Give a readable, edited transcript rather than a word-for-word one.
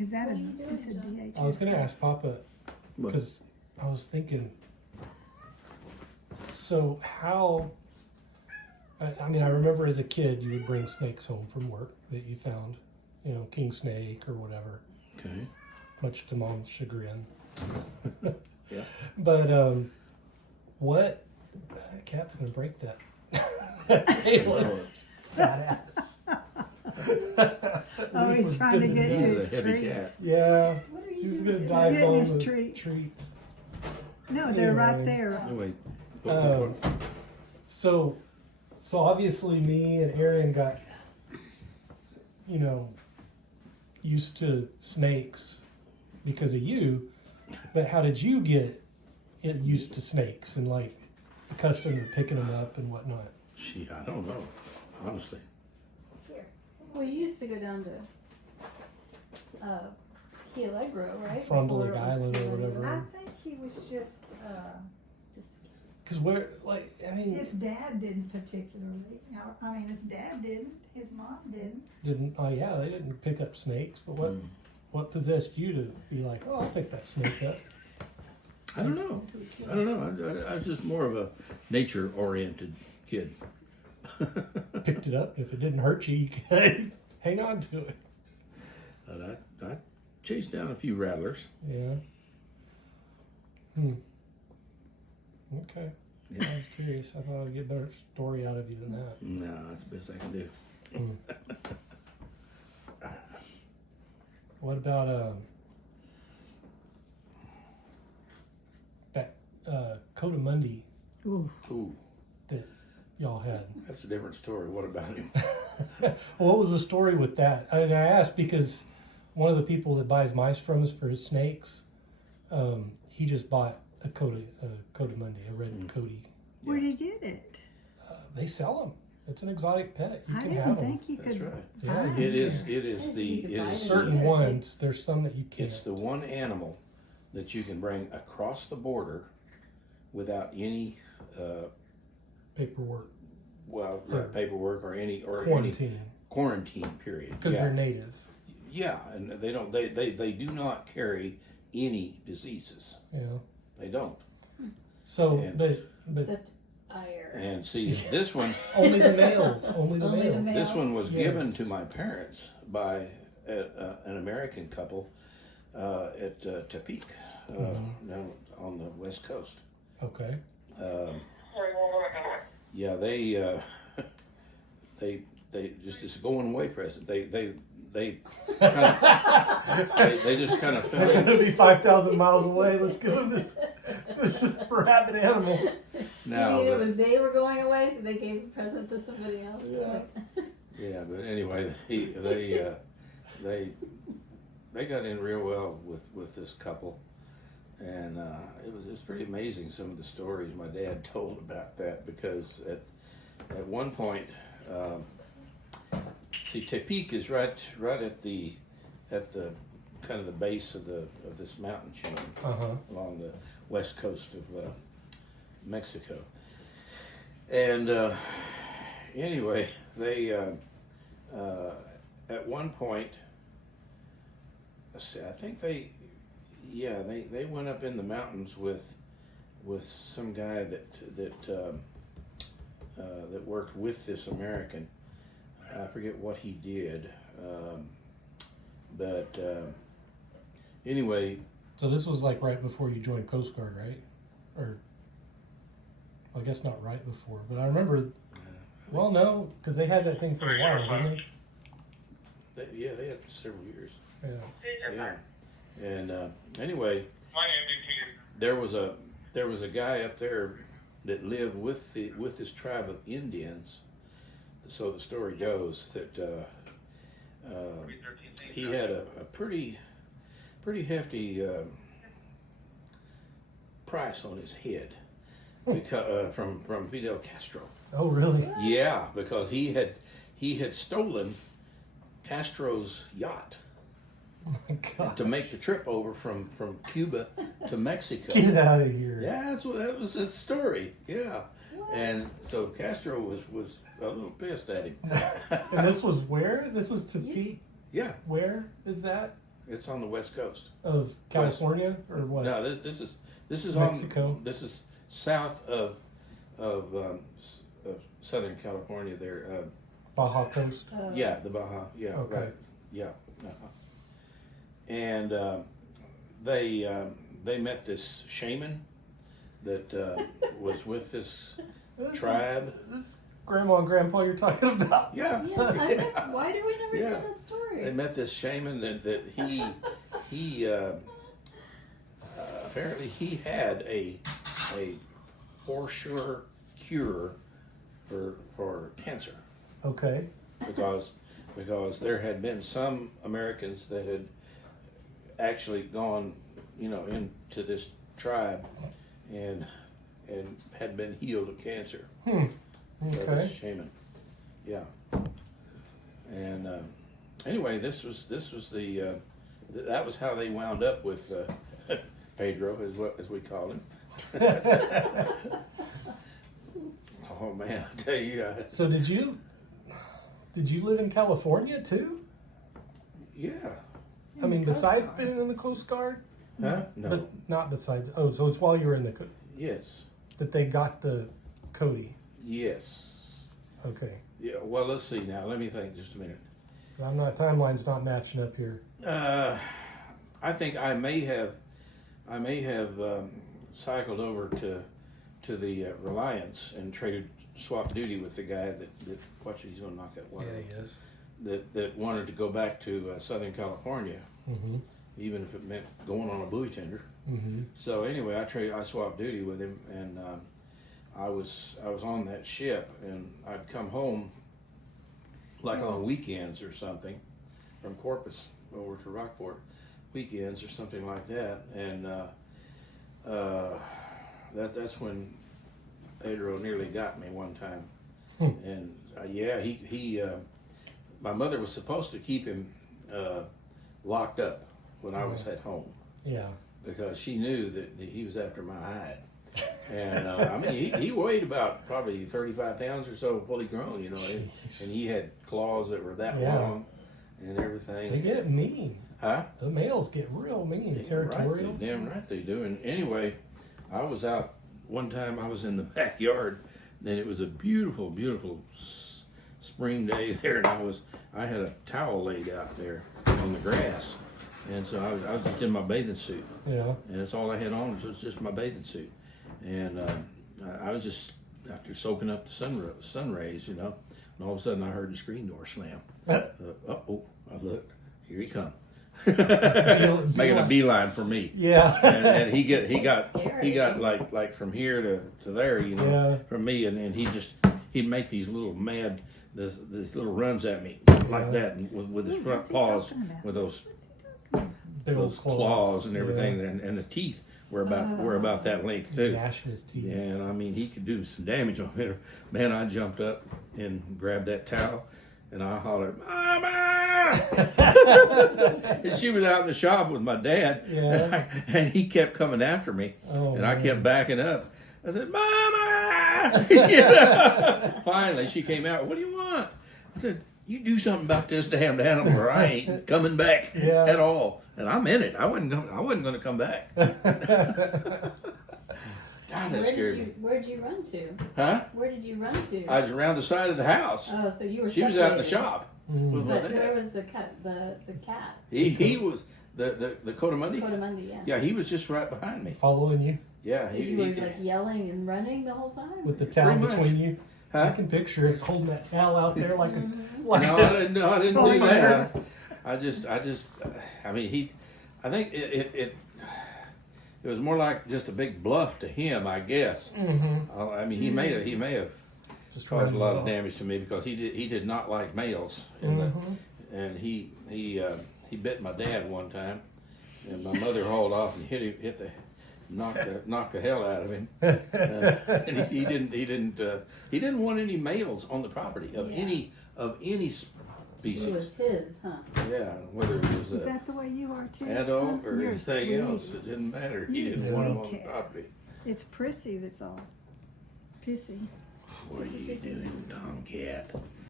Is that What a, are you doing, it's a John? DHS? I was gonna ask Papa, What? because I was thinking, so how, I mean, I remember as a kid, you would bring snakes home from work that you found, you know, king snake or whatever, Okay. much to Mom's chagrin. Yeah. But, what, that cat's gonna break that. Tailless fat ass. Oh, he's trying to get to He's his a heavy treats. cat. Yeah, What are you he's doing? gonna dive Getting on his the treats. treats. No, they're right Anyway. there. Oh, wait. So obviously me and Aaron got, you know, used to snakes because of you, but how did you get used to snakes and like accustomed to picking them up and whatnot? Gee, I don't know. Honestly. Well, you used to go down to Key Allegro, right? Fond du Before Lac it was Island or Key Allegro. whatever. I think he was just, Just Because we're like, I mean, his dad didn't particularly. I mean, his dad didn't, his mom didn't. didn't, oh yeah, they didn't pick up snakes, but what possessed you to be like, oh, I'll pick that snake up? I don't know. I was just more of a nature-oriented kid. Picked it up. If it didn't hurt you, you could hang on to it. But I chased down a few rattlers. Yeah. Okay. Yeah. I was curious. I thought I'd get a better story out of you than that. No, that's the best I can do. What about that Coatimundi Ooh. Ooh, that y'all had? that's a different story. What about him? Well, what was the story with that? I mean, I asked because one of the people that buys mice from us for his snakes, he just bought a Coatimundi, a red Coati. Where'd he get it? They sell them. It's an exotic pet. You I can didn't have them. think you That's could. right. Yeah, find It is them. Certain Yeah. ones. There's some that you can't. It's the one animal that you can bring across the border without any Paperwork, paperwork or any quarantine, quarantine period. because they're native. Yeah, and they do not carry any diseases. Yeah. They don't. So, And- but except ire. And see, this one only the males. Only the Only the males. males. this one was Yes. given to my parents by an American couple at Tepic, down on the west coast. Okay. Yeah, they just it's a going away present. They just kind of fell They're in. gonna be 5,000 miles away. Let's give them this rabid animal. Now, You mean but- they were going away, so they gave a present to somebody else? Yeah. yeah, but anyway, they got in real well with this couple, and it was pretty amazing some of the stories my dad told about that, because at one point, see, Tepic is right at the kind of the base of this mountain chain along the west coast of Mexico, and anyway, they at one point, let's see, I think they went up in the mountains with some guy that worked with this American. I forget what he did, but anyway. So this was like right before you joined Coast Guard, right? Or I guess not right before, but I remember. Well, no, because they had that thing for a while, didn't they? They had several years. Yeah. Yeah, and anyway, there was a guy up there that lived with this tribe of Indians. So the story goes that he had a pretty hefty price on his head because from Fidel Castro. Oh, really? Yeah, because he had stolen Castro's yacht. Oh my God. To make the trip over from Cuba to Mexico. Get out of here. Yeah, that was his story. Yeah, and so Castro was a little pissed at him. And this was where? This was Tepic. Yeah, Where is that? It's on the west coast. Of California or what? No, this is Mexico? on. This is south of Southern California. There. Baja Coast. Yeah, the Baja. Yeah, Okay. right. Yeah. Uh-huh. And they met this shaman that was with this tribe. This grandma and grandpa you're talking about. Yeah. Why did we never Yeah. hear that story? They met this shaman that he apparently he had a for sure cure for cancer Okay. because there had been some Americans that had actually gone, into this tribe and had been healed of cancer. By Okay. this shaman. Yeah. And anyway, this was the that was how they wound up with Pedro, as we call him. Oh man, I tell you. So did you live in California too? Yeah. I mean, besides being in the Coast Guard? Huh? No. But not besides. Oh, so it's while you were in the Yes. that they got the Coati. Yes. Okay. Yeah. Well, let's see now. Let me think just a minute. Timeline's not matching up here. I think I may have cycled over to the Reliance and swapped duty with the guy that watch it, he's gonna knock that water. Yeah, he is. That wanted to go back to Southern California, Mm-hmm. even if it meant going on a buoy tender. Mm-hmm. So anyway, I swapped duty with him, and I was on that ship, and I'd come home like on weekends or something from Corpus over to Rockport, weekends or something like that, and that's when Pedro nearly got me one time, and he my mother was supposed to keep him locked up when I was at home. Yeah. Because she knew that he was after my hide. And I mean, he weighed about probably 35 pounds or so, fully grown, and he had claws that were that long and everything. They get mean. Huh? The males get real mean, Damn territorial. Right, damn right they do. And anyway, I was out one time. I was in the backyard, and it was a beautiful, beautiful spring day there, and I had a towel laid out there on the grass, and so I was just in my bathing suit. Yeah. And that's all I had on was just my bathing suit, and I was just after soaking up the sun rays, and all of a sudden I heard the screen door slam. I looked, here he come. Making a beeline for me. Yeah. And he got Scary. like from here to there, Yeah. from me, and he'd make these little mad these little runs at me like that, and with his front what's he paws, talking about? with those Big old claws and everything, and the teeth were about that length too. Gnashing his teeth. And I mean, he could do some damage on me. Man, I jumped up and grabbed that towel, and I hollered, "Mama!" And she was out in the shop with my dad, Yeah. and he kept coming after me, Oh, and I man. kept backing up. I said, "Mama!" Finally, she came out. "What do you want?" I said, "You do something about this damned animal, or I ain't coming back Yeah. at all." And I meant it. I wasn't going to come back. God, that scared me. Where'd you run to? Huh? Where did you run to? I was around the side of the house. Oh, so you were. She was out in the separated. shop with my But where dad. was the cat? The cat. He was the Cotamundi. Cotamundi, yeah. Yeah, he was just right behind me. Following you Yeah, So he you were like yelling and running the whole time. with the towel Pretty much. between you. I Huh? can picture it holding that towel out there like a like No, I didn't do Toy that. I mean, I think it was more like just a big bluff to him, I guess. I mean, he may have just caused trying a lot to of damage to me because he did not like males, and he bit my dad one time, and my mother hauled off and knocked the hell out of him. And he didn't want any males on the property of any It species. was his, huh? Yeah, whether it Is was that the way you are too? adult or You're anything sweet. else, it didn't matter. He You're didn't want them on sweet the cat. property. It's Prissy that's all pissy. What are you doing, tomcat?